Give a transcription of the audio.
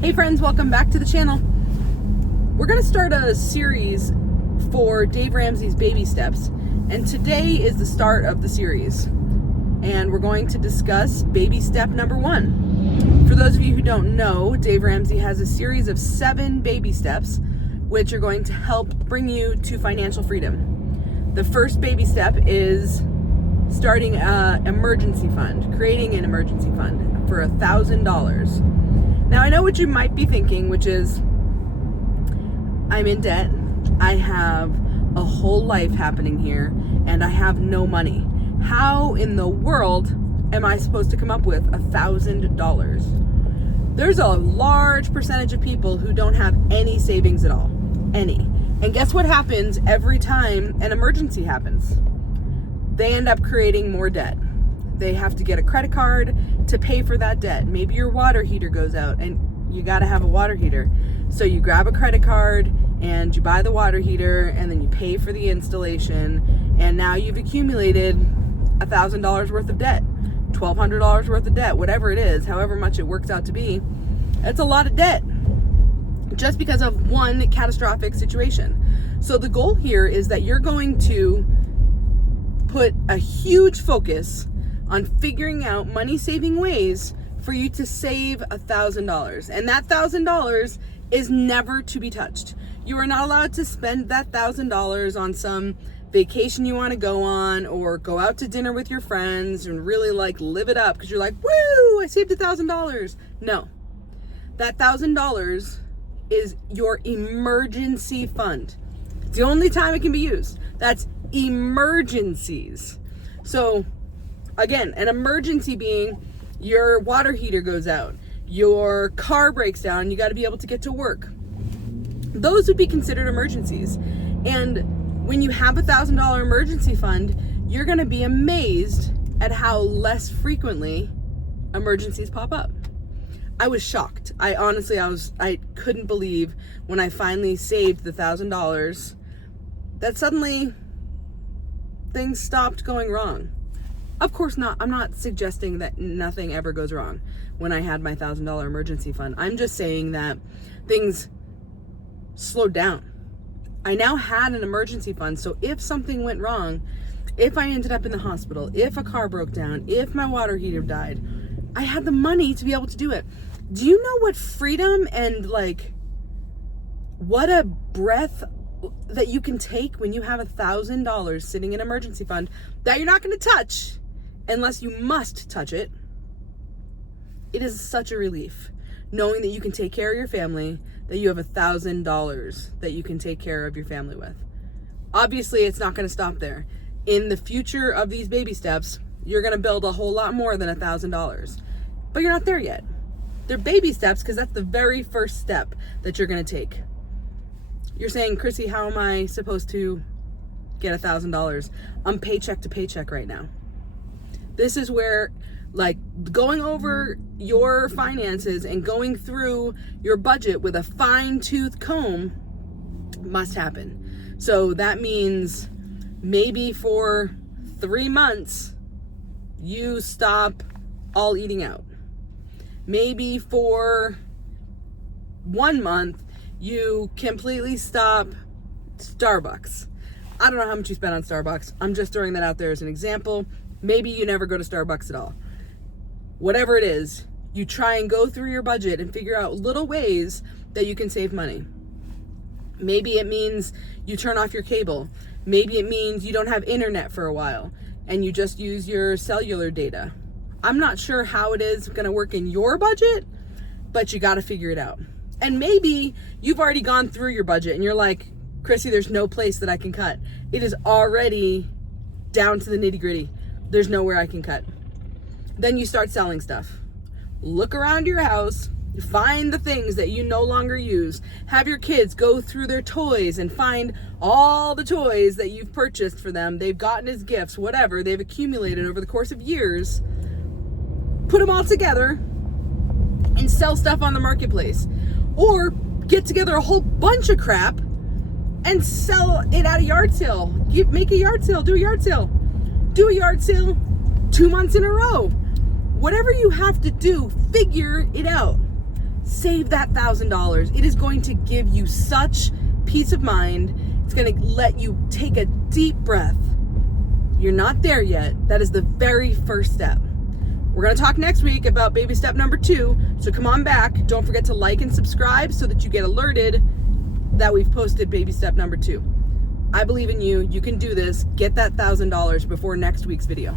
Hey friends, welcome back to the channel. We're going to start a series for Dave Ramsey's Baby Steps, and today is the start of the series. And we're going to discuss baby step number 1. For those of you who don't know, Dave Ramsey has a series of 7 baby steps which are going to help bring you to financial freedom. The first baby step is starting an emergency fund, creating an emergency fund for $1,000. Now, I know what you might be thinking, which is, I'm in debt, I have a whole life happening here, and I have no money. How in the world am I supposed to come up with $1,000? There's a large percentage of people who don't have any savings at all. Any. And guess what happens every time an emergency happens? They end up creating more debt. They have to get a credit card to pay for that debt. Maybe your water heater goes out and you got to have a water heater. So you grab a credit card and you buy the water heater and then you pay for the installation. And now you've accumulated $1,000 worth of debt, $1,200 worth of debt, whatever it is, however much it works out to be. That's a lot of debt just because of one catastrophic situation. So the goal here is that you're going to put a huge focus on figuring out money-saving ways for you to save $1,000. And that $1,000 is never to be touched. You are not allowed to spend that $1,000 on some vacation you want to go on, or go out to dinner with your friends and really live it up because you're like, woo, I saved $1,000. No. That $1,000 is your emergency fund. It's the only time it can be used. That's emergencies. So again, an emergency being your water heater goes out, your car breaks down, you got to be able to get to work. Those would be considered emergencies. And when you have $1,000 emergency fund, you're going to be amazed at how less frequently emergencies pop up. I was shocked. I couldn't believe when I finally saved the $1,000 that suddenly things stopped going wrong. Of course not. I'm not suggesting that nothing ever goes wrong when I had my $1,000 emergency fund. I'm just saying that things slowed down. I now had an emergency fund, so if something went wrong, if I ended up in the hospital, if a car broke down, if my water heater died, I had the money to be able to do it. Do you know what freedom and what a breath that you can take when you have $1,000 sitting in an emergency fund that you're not going to touch unless you must touch it? It is such a relief knowing that you can take care of your family, that you have $1,000 that you can take care of your family with. Obviously, it's not going to stop there. In the future of these baby steps, you're going to build a whole lot more than $1,000, but you're not there yet. They're baby steps because that's the very first step that you're going to take. You're saying, Chrissy, how am I supposed to get $1,000? I'm paycheck to paycheck right now. This is where going over your finances and going through your budget with a fine-tooth comb must happen. So that means maybe for 3 months, you stop all eating out. Maybe for 1 month, you completely stop Starbucks. I don't know how much you spend on Starbucks. I'm just throwing that out there as an example. Maybe you never go to Starbucks at all. Whatever it is, you try and go through your budget and figure out little ways that you can save money. Maybe it means you turn off your cable. Maybe it means you don't have internet for a while and you just use your cellular data. I'm not sure how it is going to work in your budget, but you got to figure it out. And maybe you've already gone through your budget and you're like, Chrissy, there's no place that I can cut. It is already down to the nitty-gritty. There's nowhere I can cut. Then you start selling stuff. Look around your house, find the things that you no longer use. Have your kids go through their toys and find all the toys that you've purchased for them, they've gotten as gifts, whatever, they've accumulated over the course of years. Put them all together and sell stuff on the marketplace. Or get together a whole bunch of crap and sell it at a yard sale. Make a yard sale, do a yard sale. Do a yard sale 2 months in a row. Whatever you have to do, figure it out. Save that $1,000. It is going to give you such peace of mind. It's going to let you take a deep breath. You're not there yet. That is the very first step. We're going to talk next week about baby step number 2. So come on back. Don't forget to like and subscribe so that you get alerted that we've posted baby step number 2. I believe in you. You can do this. Get that $1,000 before next week's video.